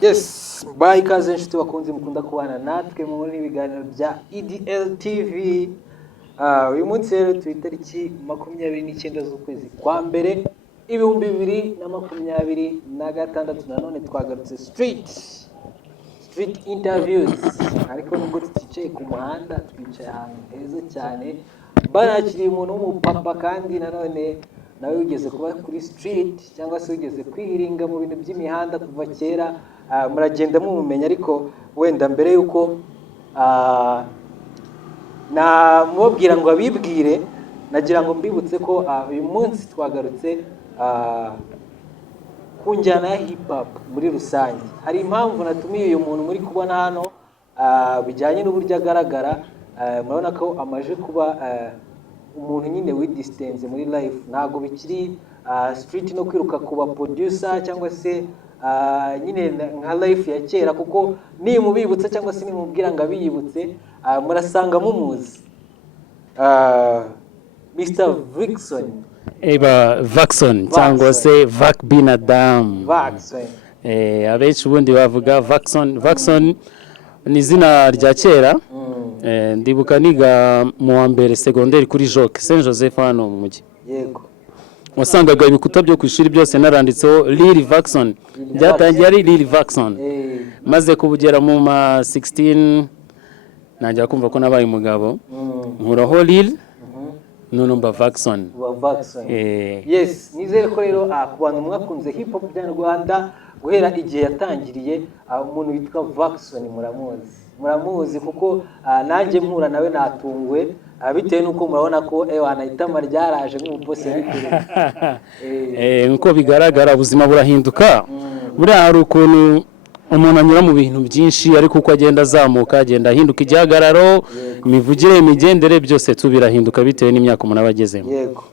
Yes, bye kaze nshuti bakunze mukunda kubana natwe muri ibiganiro bya EDL TV. Uyu munsi rero twitariki 29 z'ukwezi kwa mbere 2026 nanone twagarutse street interviews, ariko nubwo tuticaye ku muhanda twicaye ahantu heza cyane banakiriye umuntu w'umupapa kandi nanone nawe ugeze kuba kuri street cyangwa se ugeze kwihiringa mu bintu by'imihanda kuva kera. Muragenda mumumenya, ariko wenda mbere yuko na mubwira ngo abibwire, nagira ngo mbibutse ko uyu munsi twagarutse ku njyana ya hip hop muri rusange. Hari impamvu natumiye uyu muntu muri kubona hano bijyanye n'uburyo agaragara. Murabona ko amaje kuba umuntu nyine widistance muri life, ntago bikiri street no kwiruka kuba producer cyangwa se nyine nka life ya kera, kuko ni mubibutsa cyangwa se ni mubwira ngo abiyibutse murasanga mumuzi. Mr. Vixon Vaxon cyangwa se Vac Binadam. Abenshi ubundi bavuga Vaxon ni izina rya kera. Ndibuka niga mu wa mbere secondaire kuri Joke Saint Joseph hano mu mujyi. Yego, wasangaga ibikuta byo kwishuri byose naranditseho Lil Vaxon. Byatangiye ari Lil Vaxon. Maze kubugera mu ma 16 najya kumva ko nabaye umugabo. Nkuraho Lil none mba Vaxon. Yes, nizere ko rero ku bantu mwakunze hip hop bya Rwanda guhera igihe yatangiriye, umuntu witwa Vaxon muramuzi kuko nanjye mpura nawe natungwe, bitewe nuko murabona ko anahitama ryaraje nk'umuposi y'ikuru. Nkuko bigaragara ubuzima burahinduka. Buriya hari ukuntu umuntu anyura mu bintu byinshi, ariko uko agenda azamuka agenda ahinduka igihagararo, imivugire, imigendere, byose tubirahinduka bitewe n'imyaka umuntu aba agezemo. Yego.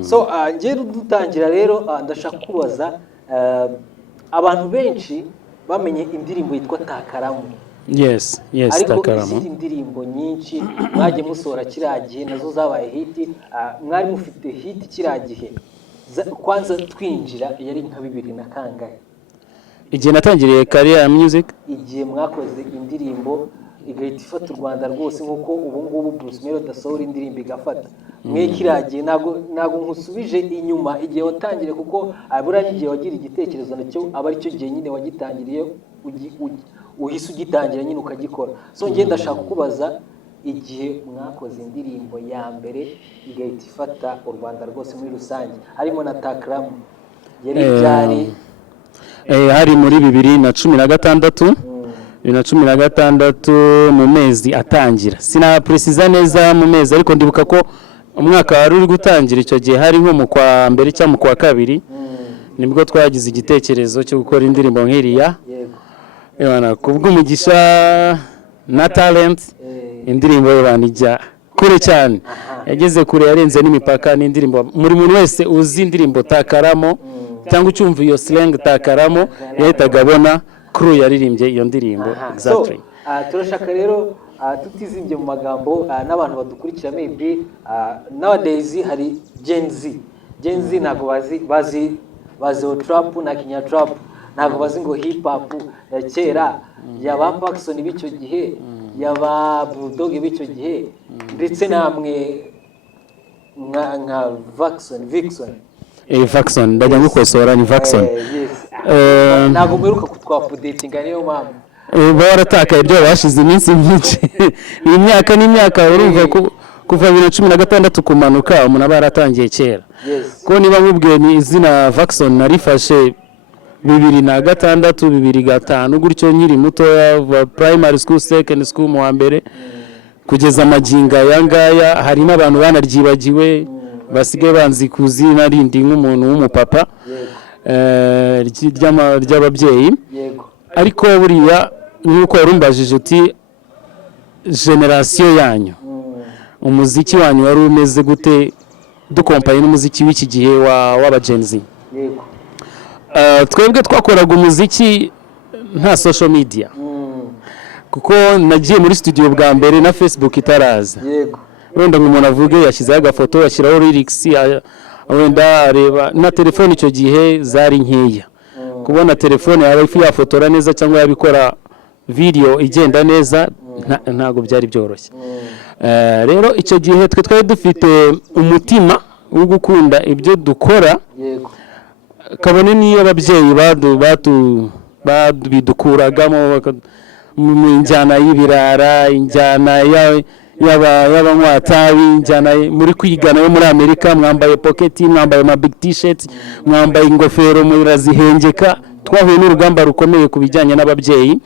So ngiye dutangira rero, ndashaka kubaza abantu benshi bamenye indirimbo yitwa Takaramu. Yes, Takaramu. Ariko indirimbo nyinshi mwaje musora kiragihe nazo zabaye hit. Mwari mufite hit kiragihe. Kwanza twinjira yari nka 2000 na kangahe? Igihe natangiriye career ya music, igihe mwakoze indirimbo igahita ifata u Rwanda rwose, nkuko ubu ngubu Bruce Melody asohora indirimbo igafata. Mwe kiragiye nago nkusubije inyuma igihe watangire, kuko abura n'igihe wagira igitekerezo nacyo aba ari cyo gihe nyine wagitangiriye uhise ugitangira nyine ukagikora. So ngenda ndashaka kubaza igihe mwakoze indirimbo ya mbere igahita ifata u Rwanda rwose muri rusange, harimo na Takaramu, yari byari hari muri 2016 mu mezi atangira. Sina precisa neza mu mezi, ariko ndibuka ko umwaka wari uri gutangira icyo gihe hari nko mu kwa mbere cyangwa mu kwa kabiri, nibwo twagize igitekerezo cyo gukora indirimbo nk'iriya. Yego, kubw'umugisha na talent indirimbo y'abanijya kure cyane, yageze kure, yarenze n'imipaka. n'indirimbo muri muntu wese uzi indirimbo Takaramo cyangwa ucyumva iyo slang Takaramo yahitaga abona crew yaririmbye iyo ndirimbo. Exactly. So turashaka rero tutizimbye mu magambo, n'abantu badukurikira maybe nowadays hari Gen Z ntago bazi trap na kinya trap, ntago bazi ngo hip hop ya kera yaba Vaxon b'icyo gihe, yaba Bulldog b'icyo gihe, ndetse namwe nka Vixon. Vaxon ndajya gukosora ni Vaxon. Ntago mperuka kutwapudatinga, niyo mpamvu baratakaye ibyo bashize iminsi myinshi. Imyaka n'imyaka urumva kuva 2016 kumanuka umuntu aba yaratangiye kera. Ko niba nkubwiye ni izina Vaxon narifashe 2006 2005 gutyo nkiri muto, primary school, second school mu wa mbere, kugeza amaginga yangaya. Hari n'abantu banaryibagiwe basigaye banzi kuzina rindi nk'umuntu w'umupapa ry'ababyeyi. Ariko buriya nk'uko warumbajije uti generation yanyu, umuziki wanyu wari umeze gute dukompaye n'umuziki w'iki gihe w'aba Gen Z? Twebwe twakoraga umuziki nta social media, kuko nagiye muri studio bwa mbere na Facebook itaraza. Wenda nk'umuntu avuge yashyizeho agafoto, yashyiraho lyrics, wenda areba na telefone icyo gihe zari nkeya. kubona telefone yawe ifi yafotora neza cyangwa yabikora video igenda neza ntago byari byoroshye. Rero icyo gihe twe twari dufite umutima wo gukunda ibyo dukora, kabone niyo ababyeyi bidukuragamo mu njyana y'ibirara, injyana y'abanywatabi, injyana muri kwigana yo muri Amerika, mwambaye pocket, mwambaye ama big t-shirt, mwambaye ingofero murazihengeka. Twahuye n'urugamba rukomeye ku bijyanye n'ababyeyi.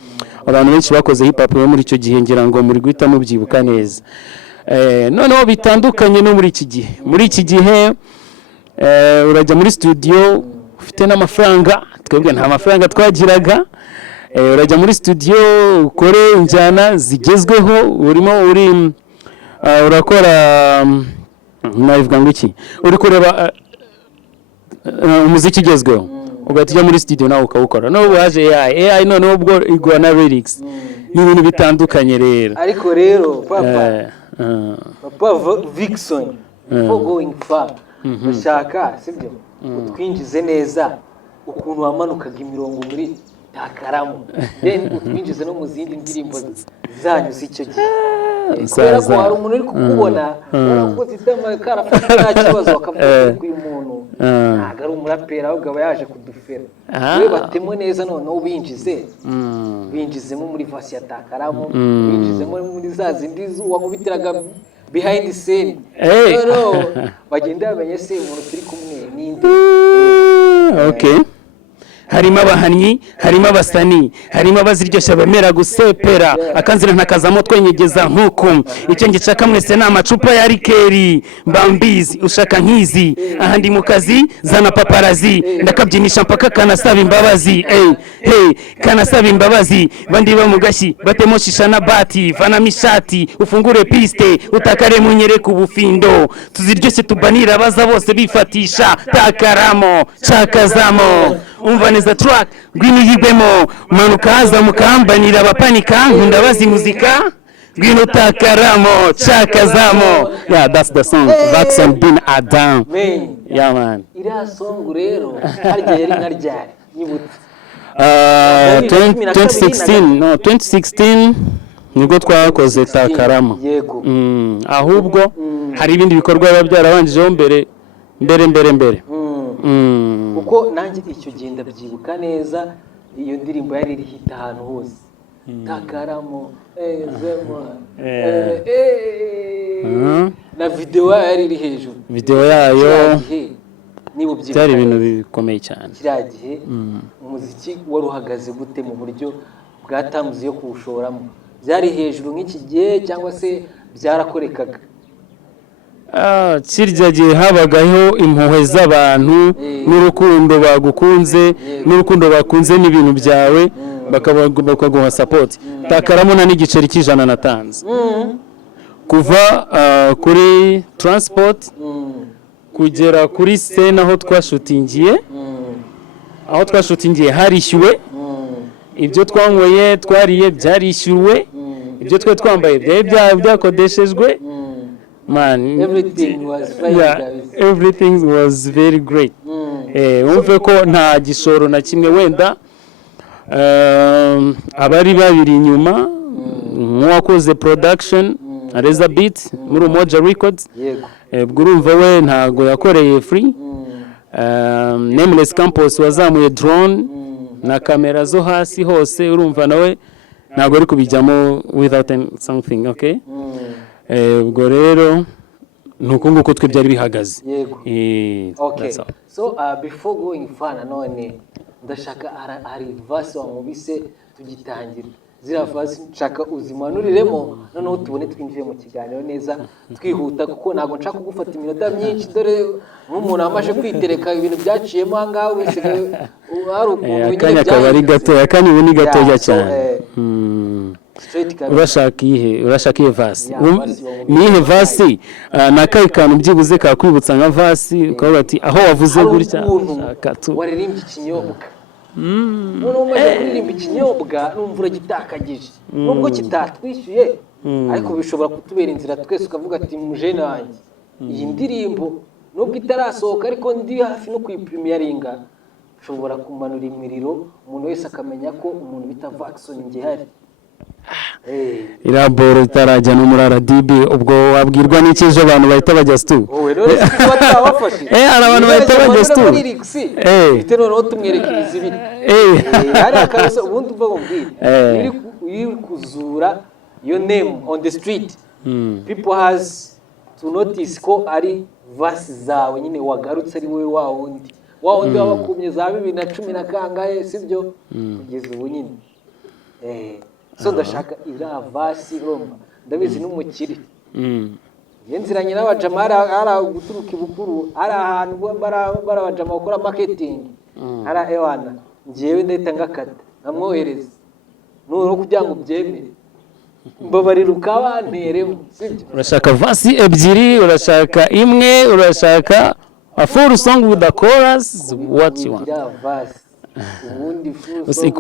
Abantu benshi bakoze hip hop muri icyo gihe, ngira ngo muri guhita mubyibuka neza. Noneho bitandukanye no muri iki gihe. Muri iki gihe urajya muri studio ufite n'amafaranga, twebwe nta mafaranga twagiraga. Urajya muri studio ukore injyana zigezweho, urimo urakora navuga ngo iki, uri kureba umuziki ugezweho, ugatujya muri studio nawe ukawukora. No waje AI noneho ubwo igwa na lyrics n'ibintu bitandukanye rero. Ariko rero papa Vixen for going far, ushaka sibyo utwinjize neza ukuntu wamanukaga imirongo muri Takaramu, then utwinjize no mu zindi ndirimbo zanyu z'icyo gihe. Kubera ko hari umuntu uri kukubona urakoze itama karafata nta kibazo, akavuga ko uyu muntu ntago ari umuraperi ahubwo aba yaje kudufera. We batemo neza noneho binjizemo muri verse ya Takaramu, binjizemo muri za zindi wamubitiraga behind the scene. No, bagenda bamenye se umuntu turi kumwe n'indi. Okay. Harimo abahanyi, harimo abasani, harimo abaziryoshya bamera gusepera, akanzira ntakazamo twenyegeza nk'uko icyo ngicaka mwese ni amacupa ya rikeri mbambizi ushaka nkizi ahandi mu kazi zana paparazi ndakabyinisha mpaka kanasaba imbabazi. Kanasaba imbabazi bandi ba mugashyi batemoshisha na bati vanamo ishati ufungure piste utakare munyere ku bufindo tuziryoshye tubanira baza bose bifatisha Takaramo cakazamo umva neza track ngwino yibemo manuka haza mukambanira abapanika nkunda bazi muzika ngwino Takaramo cakazamo. Yeah, that's the song. Vixen bin Adam. Yeah man. Ira song rero harya yari nkaryari nyibutse 2016 nibwo twakoze Takaramo. Yego. Ahubwo hari ibindi bikorwa biba byarabanjijeho mbere. Kuko nanjye icyo gihe ndabyibuka neza, iyo ndirimbo yari iri hita ahantu hose. Takaramo na video yari iri hejuru. Video yayo niba ubyibuka byari ibintu bikomeye cyane. Kiriya gihe umuziki wari uhagaze gute mu buryo bwatamuze yo kuwushoramo? Byari hejuru nk'iki gihe cyangwa se byarakorekaga? Kirya gihe habagaho impuhwe z'abantu n'urukundo bagukunze n'urukundo bakunze n'ibintu byawe bakaguha support. Takaramo na n'igiceri cy'ijana natanze kuva kuri transport kugera kuri scene aho twashutingiye harishyuwe, ibyo twanyweye twariye byarishyuwe, ibyo twe twambaye byakodeshejwe. Man, everything was very great. Umve ko nta gishoro na kimwe wenda abari babiri inyuma nk'uwakoze production Reza Beat muri Umoja Records. Ubwo urumva we ntago yakoreye free. Nameless Campus wazamuye drone na kamera zo hasi hose, urumva nawe ntago ari kubijyamo without something. Okay. Ubwo rero nuko nguko twe byari bihagaze. Okay. So before going far none ndashaka hari verse wamubise tugitangira. Zira verse nshaka uzimanuriremo noneho tubone twinjiye mu kiganiro neza twihuta, kuko nago nshaka kugufata iminota myinshi, dore nk'umuntu amaje kwitereka ibintu byaciyemo ahangaho bisigaye hari ukuntu nyine byari gato akani ni gatoya cyane. Urashaka ihe vasi nihe vasi nakaye kantu byibuze kakwibutsa nka vasi ukavuga ati aho wavuze gutya waririmbye ikinyobwa umuntu umaze kuririmba ikinyobwa numvura gitakagije nubwo kitatwishyuye ariko bishobora kutubera inzira twese ukavuga ati mujene wanjye iyi ndirimbo nubwo itarasohoka ariko ndi hafi no kuyipremieringa nshobora kumanura imiriro umuntu wese akamenya ko umuntu bita Vaxon ngihari. iraboro itarajya no muri RDB ubwo wabwirwa n'iki ejo abantu bahita bajya stu wowe rero twabafashe hari abantu bahita bajya stu bite noneho tumwerekeza ibiti hari akaso ubundi uva ngombwira iri kuzura your name on the street people has to notice ko ari verse zawe nyine wagarutse ari wowe wa wundi wabakumye za 2010 na kangahe sibyo kugeza ubu nyine so ndashaka ira vasi Roma ndabizi n'umukiri yenziranye n'abajamara ara guturuka ibukuru ara ahantu barabajama bakora marketing ara ewana ngiyewe ndahita ngakata nkamwohereza no kugira ngo byemere mbabarira ukabanteremo sibyo urashaka vasi ebyiri urashaka imwe urashaka a full song with the chorus what you want ubundi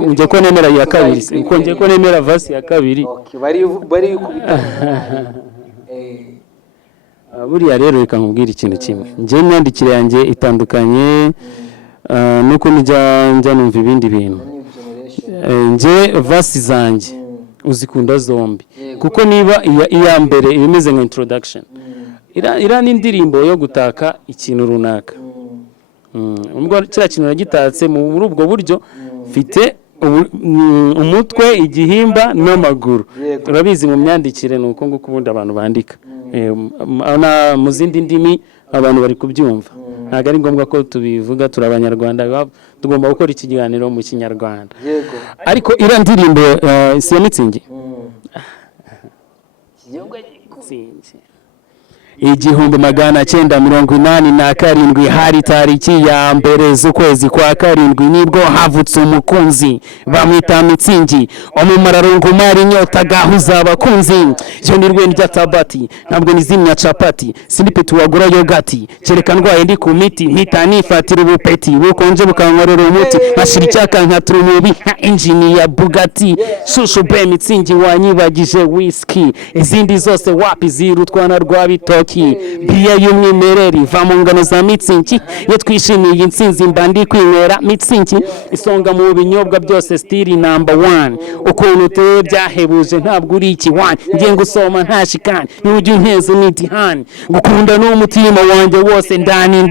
unje ko nemera ya kabiri konje ko nemera verse ya kabiri bari kubita buriya rero reka nkubwira ikintu kimwe nje imyandikire yanjye itandukanye nuko njya numva ibindi bintu nje verse zanjye uzikunda zombi kuko niba iya mbere ibimeze nka introduction ira n'indirimbo yo gutaka ikintu runaka ubwo kira kintu nagitatse muri ubwo buryo mfite umutwe igihimba n'amaguru urabizi mu myandikire nuko nguko ubundi abantu bandika mu zindi ndimi abantu bari kubyumva ntabwo ari ngombwa ko tubivuga turi abanyarwanda tugomba gukora ikiganiro mu kinyarwanda ariko ira ndirimbo si ya Mitsingi igihumbi 1987 hari tariki ya mbere z'ukwezi kwa karindwi nibwo havutse umukunzi bamwita Mitsingi umumararungu mari nyota gahuza abakunzi yo nirwe ndya tabati ntabwo nizimya capati sinipetu wagura yogati kereka ndwaye ndi ku miti mpita nifatira ubupeti bukonje bukankorera umuti ashira icyaka nkatura umubi engine ya Bugatti shushu be Mitsingi wanyibagije whisky izindi zose wapi zirutwana rwa bitoki biya y'umwimereri va mu ngano za Mitsingi iyo twishimiye intsinzi mba ndi kwinywera Mitsingi isonga mu binyobwa byose stili number 1 ukuntu uteye byahebuje ntabwo uri ikiwani ngiye ngusoma ntashikani n'ujya unteza n'itihani gukunda n'umutima wanjye wose ndani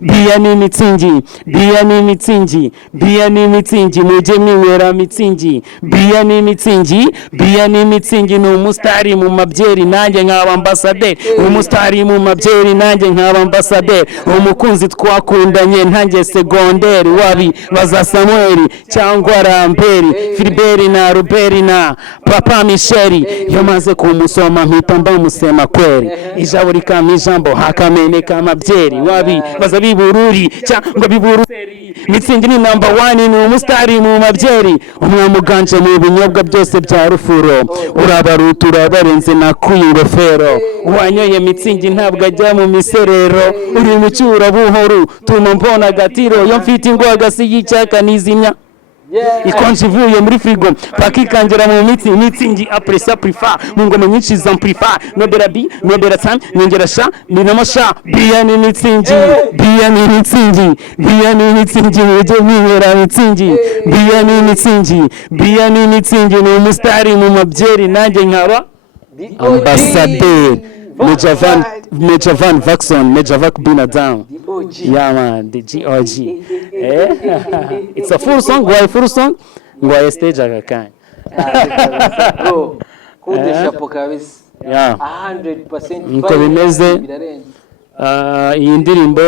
biya ni Mitsingi biya ni Mitsingi biya ni Mitsingi mujye mwinywera Mitsingi biya ni Mitsingi biya ni Mitsingi ni umustari mu mabyeri nanjye nk'aba ambassadeur umustari mu mabyeri nanjye nk'aba ambassadeur umukunzi twakundanye ntange secondaire wabi baza Samuel cyangwa Ramberi Philbert na Robert na Papa Michel yamaze kumusoma mpita mbamusema kweri ijabo rikama ijambo hakameneka amabyeri wabi baza bibururi cyangwa biburuseri Mitsingi ni number 1 ni umustari mu mabyeri umwamuganje mu binyobwa byose bya rufuro urabarutura barenze na kwingofero wanyoye Mitsingi ntabwo ajya mu miserero uri mu cyura buhoro tuma mbona agatiro yo mfite ingwagasi y'icyaka nizimya ikonje ivuye muri frigo pakikangera mu Mitsingi apresa prefer mu ngoma nyinshi za amplify nobera bi nobera sam nyongera sha ni namasha biya ni Mitsingi biya ni Mitsingi biya ni Mitsingi mujye mwihera Mitsingi biya ni Mitsingi biya ni Mitsingi ni umustari mu mabyeri nanjye nkaba ambassadeur Major Van Vaxon, Major Vac Binadam. Yeah man, the GOG. It's a full song, why full song? Why stage agakan. Bro, kudesha kabisa. Yeah. 100%. Nko bimeze. Iyi ndirimbo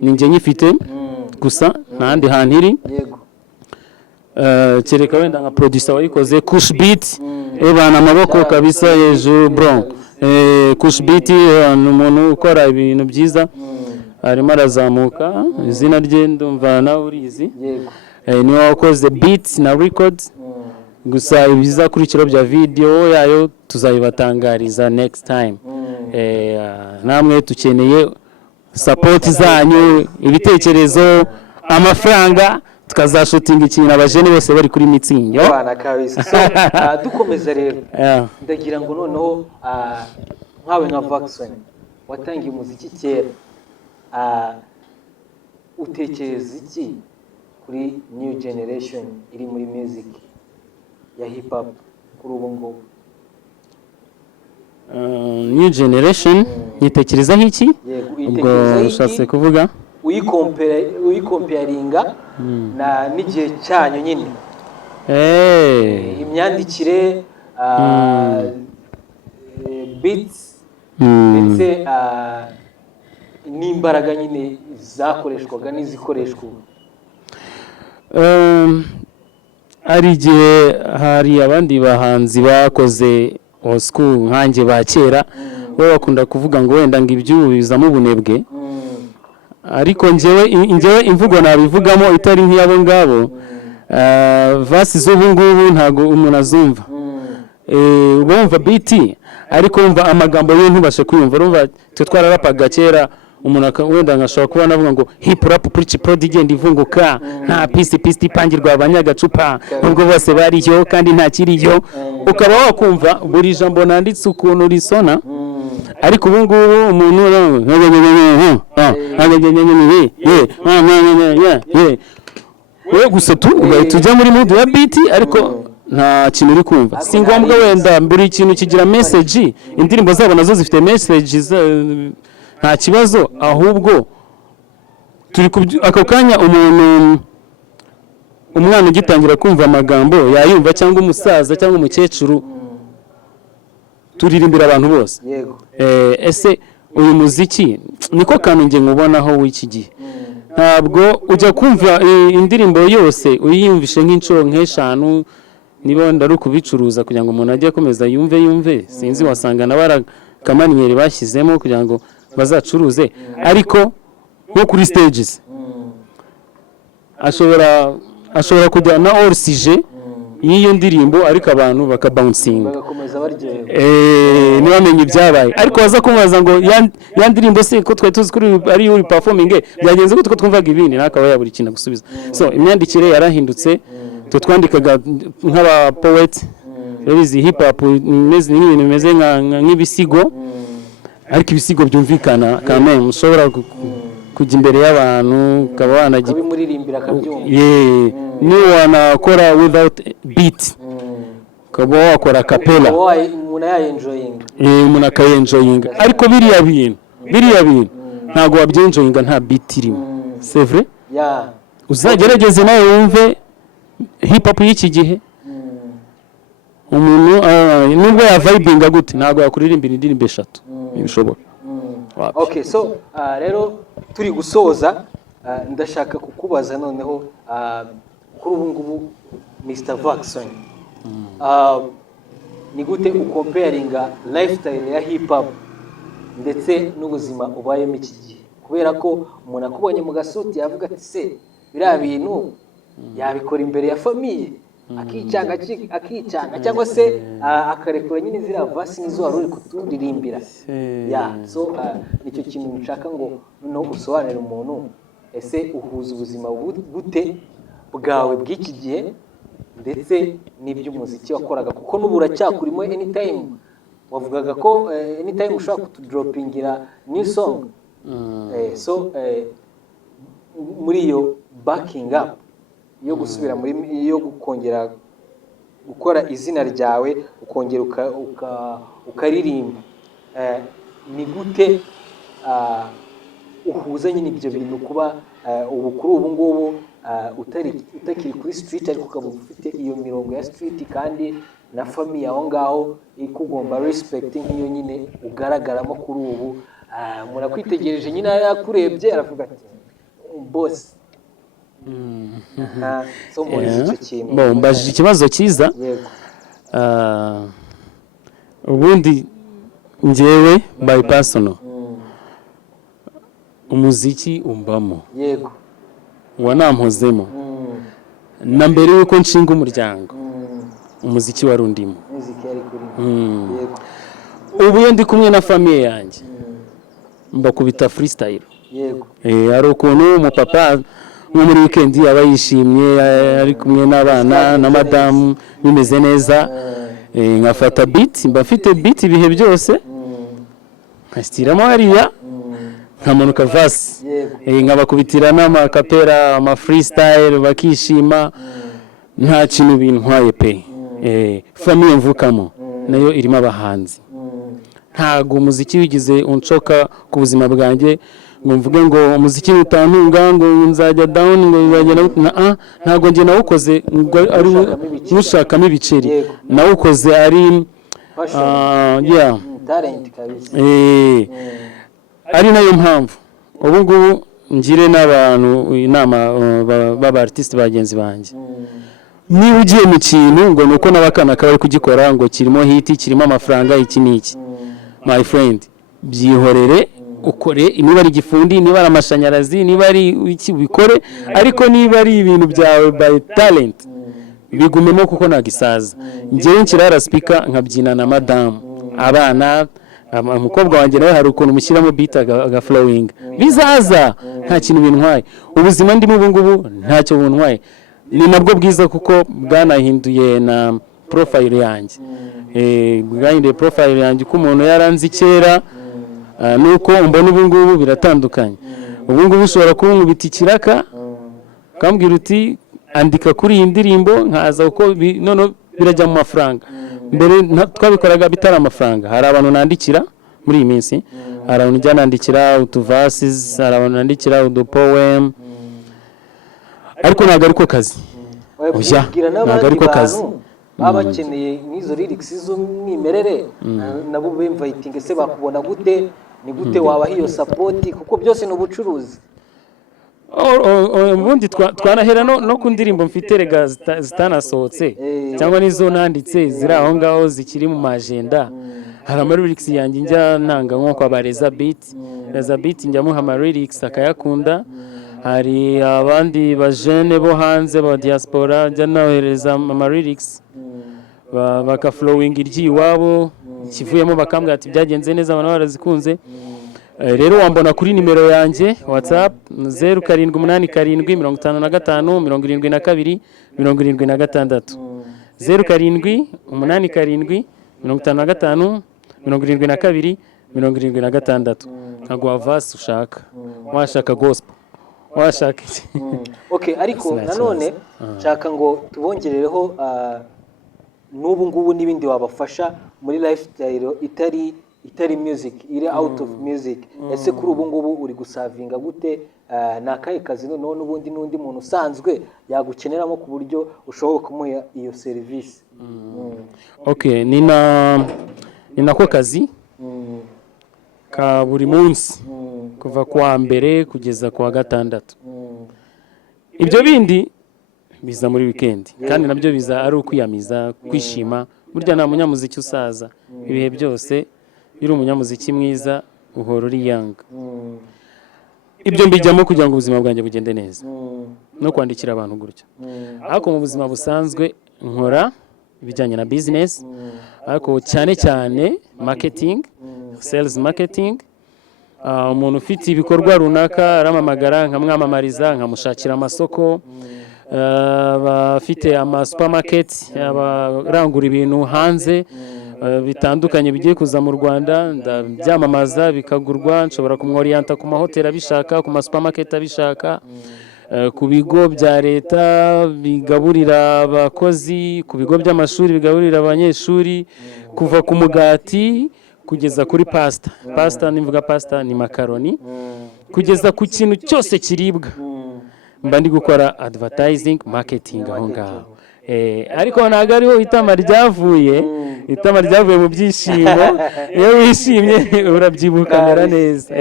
ninjye nyifite gusa ntandi hantu iri. Yego. Kereka wenda nka producer wayikoze Kush Beat ebana amaboko kabisa hejuru bro Kush Beat ni umuntu ukora ibintu byiza arimo arazamuka izina rye ndumva nawe urizi niwe wakoze beat na record gusa ibiza kurikiro bya video yayo tuzayibatangariza next time namwe tukeneye support zanyu ibitekerezo amafaranga tukazashutinga ikintu abajene bose bari kuri Mitsingi abana kabisa so dukomeza rero ndagira ngo noneho nkawe nka Vaxon watangiye umuziki kera utekereza iki kuri new generation iri muri music ya hip hop kuri ubu ngubu? New generation nyitekerezaho iki? Ubwo ushatse kuvuga uyikomparinga na n'igihe cyanyu nyine, imyandikire, beats ndetse n'imbaraga nyine zakoreshwaga n'izikoreshwa ubu. Ari igihe hari abandi bahanzi bakoze old school nkanjye ba kera bo bakunda kuvuga ngo wenda ngo iby'ubu bizamo ubunebwe, ariko njyewe imvugo nabivugamo itari nk'iyabo ngabo. Vasi z'ubu ngubu ntago umuntu azumva, bumva beat ariko wumva amagambo ye ntubashe kuyumva. Urumva twe twararapaga kera, umuntu wenda ngashobora kuba navuga ngo hip hop preach prod igenda ivunguka, nta pisi ipangirwa abanyagacupa ubwo bose bariyo kandi nta kiriyo, ukaba wakumva buri jambo nanditse ukuntu risona. Ariko ubu ngubu umuntu we gusa ugahita ujya muri mood ya beat ariko nta kintu uri kumva. Si ngombwa wenda buri kintu kigira message, indirimbo zabo nazo zifite message, nta kibazo. Ahubwo turi ako kanya umwana ugitangira kumva amagambo yayumva, cyangwa umusaza cyangwa umukecuru, turirimbira abantu bose. Ese uyu muziki niko kantu nge nkubonaho w'iki gihe. Ntabwo ujya kumva indirimbo yose uyiyumvishe nk'inshuro nk'eshanu, niba ndari kubicuruza kugira ngo umuntu ajye akomeza yumve. Sinzi, wasanga nabara kamaniyeri bashyizemo kugira ngo bazacuruze. Ariko nko kuri stages ashobora kujya na all sujet y'iyo ndirimbo, ariko abantu bakabouncinga bagakomeza baryohewe, ntibamenye ibyabaye. Ariko waza kumubaza ngo ya ndirimbo se ko twari tuzi kuri ari uri performing byagenze gute ko twumvaga ibindi, nakaba yaburi kintu gusubiza. So imyandikire yarahindutse, twandikaga nk'aba poet, rebizi hip hop imeze n'ibintu bimeze nk'ibisigo, ariko ibisigo byumvikana kandi ushobora kujya imbere y'abantu ukaba wanabimuririmbira akabyumva. Ni wanakora without beat, ukaba wakora capella, umuntu yayenjoyinga, umuntu akayenjoyinga. Ariko biriya bintu ntabwo wabyenjoyinga nta beat irimo. C'est vrai? Uzagerageze nawe wumve hip hop y'iki gihe, umuntu nubwo ya vibinga gute ntabwo yakuririmbira indirimbo 3 bishobora. Okay, so rero turi gusoza, ndashaka kukubaza noneho kuri ubu ngubu Mr. Vaxson, ni gute ukomparinga lifestyle ya hip hop ndetse n'ubuzima ubayemo iki gihe? Kubera ko umuntu akubonye mu gasuti yavuga ati se biriya bintu yabikora imbere ya famiye, akicanga cyangwa se akarekura nyine ziriya vasi nizo wari uri kuturirimbira. So nicyo kintu nshaka ngo no gusobanurira umuntu, ese uhuza ubuzima gute bwawe bw'iki gihe ndetse n'iby'umuziki wakoraga, kuko n'ubu uracyakurimo anytime. Wavugaga ko anytime ushaka kutudropingira new song. So muri iyo backing up yo gusubira yo kongera gukora izina ryawe, ukongera ukaririmba, ni gute uhuza nyine ibyo bintu kuba ubu kuri ubu ngubu utakiri kuri street ariko ukaba ufite iyo mirongo ya street kandi na famille aho ngaho ikugomba respect nk'iyo nyine ugaragaramo kuri ubu? Murakwitegereje nyine yakurebye aravuga ati boss. So mbajije ikibazo cyiza. Ubundi njyewe by personal umuziki umbamo, yego, wanampozemo na mbere yuko nshinga umuryango, umuziki wari undimo. Yego. Ubu iyo ndi kumwe na famille yanjye mbakubita freestyle. Yego. Hari ukuntu umupapa nko muri weekend aba yishimye ari kumwe n'abana na madamu bimeze neza, nkafata beat, mba mfite beat ibihe byose nkashyiramo hariya nkamanuka vasi nkabakubitira n'amakapera ama freestyle bakishima nta kintu bintwaye pe famille mvukamo nayo irimo abahanzi ntago umuziki wigize unshoka ku buzima bwanjye ngo mvuge ngo umuziki utantunga ngo nzajya down ngo nzajya ntago njye nawukoze ngo ari nushakamo ibiceri nawukoze ari talent kabisa ari nayo mpamvu ubu ngubu ngire n'abantu inama baba artiste bagenzi banjye niba ugiye mu kintu ngo nuko n'abakana kabari kugikora ngo kirimo hit kirimo amafaranga iki niki my friend byihorere ukore niba ari gifundi niba ari amashanyarazi niba ari iki bikore ariko niba ari ibintu byawe by talent bigumemo kuko nagisaza ngewe nkirara speaker nkabyina na madam abana umukobwa wanjye nawe hari ukuntu mushyiramo beat aga flowing bizaza nta kintu bintwaye ubuzima ndimo ubu ngubu ntacyo buntwaye ni nabwo bwiza kuko bwanahinduye na profile yanjye bwahinduye profile yanjye ko umuntu yaranze kera nuko mbona ubu ngubu biratandukanye ubu ngubu ushobora kunkubita ikiraka ukambwira uti andika kuri iyi ndirimbo nkaza uko none birajya mu mafaranga mbere twabikoraga bitari amafaranga hari abantu nandikira muri iyi minsi hari abantu njya nandikira utuvases hari abantu nandikira udupoem ariko ntabwo ariko kazi ntabwo ariko kazi baba bakeneye n'izo lyrics z'umwimerere nabo bimvayitinge se bakubona gute ni gute wabaha iyo support kuko byose ni ubucuruzi ubundi twanahera no ku ndirimbo mfite rega zitanasohotse cyangwa n'izo nanditse ziri aho ngaho zikiri mu majenda hari amalyrics yanjye njya ntanga nko kwa Reza Beat njya muha amalyrics akayakunda hari abandi bajene bo hanze ba diaspora njya nahereza amalyrics baka flowing iry'iwabo kivuyemo bakambwira ati byagenze neza abantu barazikunze rero wambona kuri nimero yanjye WhatsApp 0787557572 76 07875572 nkaguha vasi ushaka washaka gospel washaka okay ariko nanone nshaka ngo tubongerereho n'ubu ngubu n'ibindi wabafasha muri lifestyle itari music iri out of music ese kuri ubu ngubu uri gusavinga gute nakaye kazi noneho n'ubundi n'undi muntu usanzwe yagukeneramo ku buryo ushobora kumuha iyo service okay ni nako kazi ka buri munsi kuva kwa mbere kugeza kwa gatandatu ibyo bindi biza muri weekend kandi nabyo biza ari ukwiyamiza kwishima burya nta munyamuziki usaza ibihe byose iri umunyamuziki mwiza uhora uri young ibyo mbijyamo kugira ngo ubuzima bwanjye bugende neza no kwandikira abantu gutyo ariko mu buzima busanzwe nkora ibijyanye na business ariko cyane cyane marketing sales marketing umuntu ufite ibikorwa runaka aramamagara nkamwamamariza nkamushakira amasoko bafite ama supermarket abarangura ibintu hanze bitandukanye bigiye kuza mu Rwanda ndabyamamaza bikagurwa nshobora kumworienta ku mahoteli abishaka ku ma supermarket abishaka ku bigo bya leta bigaburira abakozi ku bigo by'amashuri bigaburira abanyeshuri kuva ku mugati kugeza kuri pasta nimvuga pasta ni makaroni kugeza ku kintu cyose kiribwa mba ndi gukora advertising marketing aho ngaho ariko ntabwo ariho itama ryavuye mu byishimo iyo wishimye urabyibuka mera neza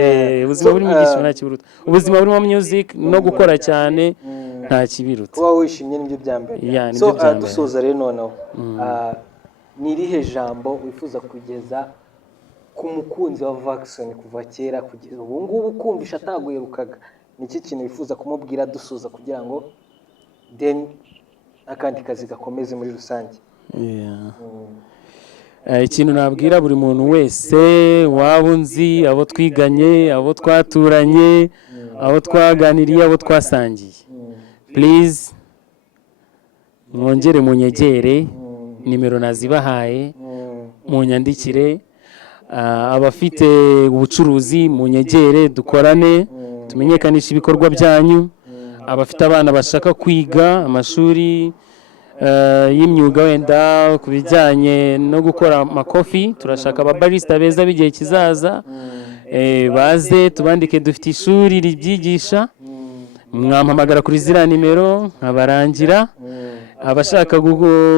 ubuzima burimo ibyishimo nta kibiruta ubuzima burimo music no gukora cyane nta kibiruta kuba wishimye nibyo bya mbere so dusoza rero noneho ni irihe jambo wifuza kugeza ku mukunzi wa Vaxson kuva kera kugeza ubu ngubu kumvisha ataguherukaga niki kintu wifuza kumubwira dusoza kugira ngo then akandi kazi gakomeze muri rusange ikintu nabwira buri muntu wese waba unzi abo twiganye abo twaturanye abo twaganiriye abo twasangiye please mwongere munyegere nimero nazibahaye munyandikire abafite ubucuruzi mu nyegere dukorane tumenyekanisha ibikorwa byanyu, abafite abana bashaka kwiga amashuri y'imyuga wenda ku bijyanye no gukora amakofi, turashaka ababarista beza b'igihe kizaza, baze tubandike, dufite ishuri ribyigisha, mwampamagara kuri ziriya nimero nkabarangira. Abashaka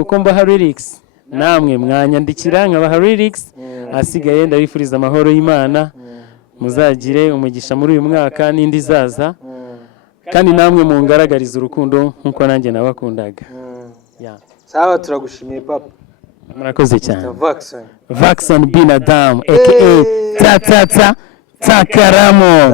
ko mbaha lyrics namwe mwanyandikira nkabaha lyrics. Asigaye ndabifuriza amahoro y'Imana, muzagire umugisha muri uyu mwaka n'indi zaza, kandi namwe mungaragariza urukundo nk'uko nanjye nabakundaga. Sawa, turagushimiye papa. Murakoze cyane. Vaxon Vaxon Binadamu aka Takaramo.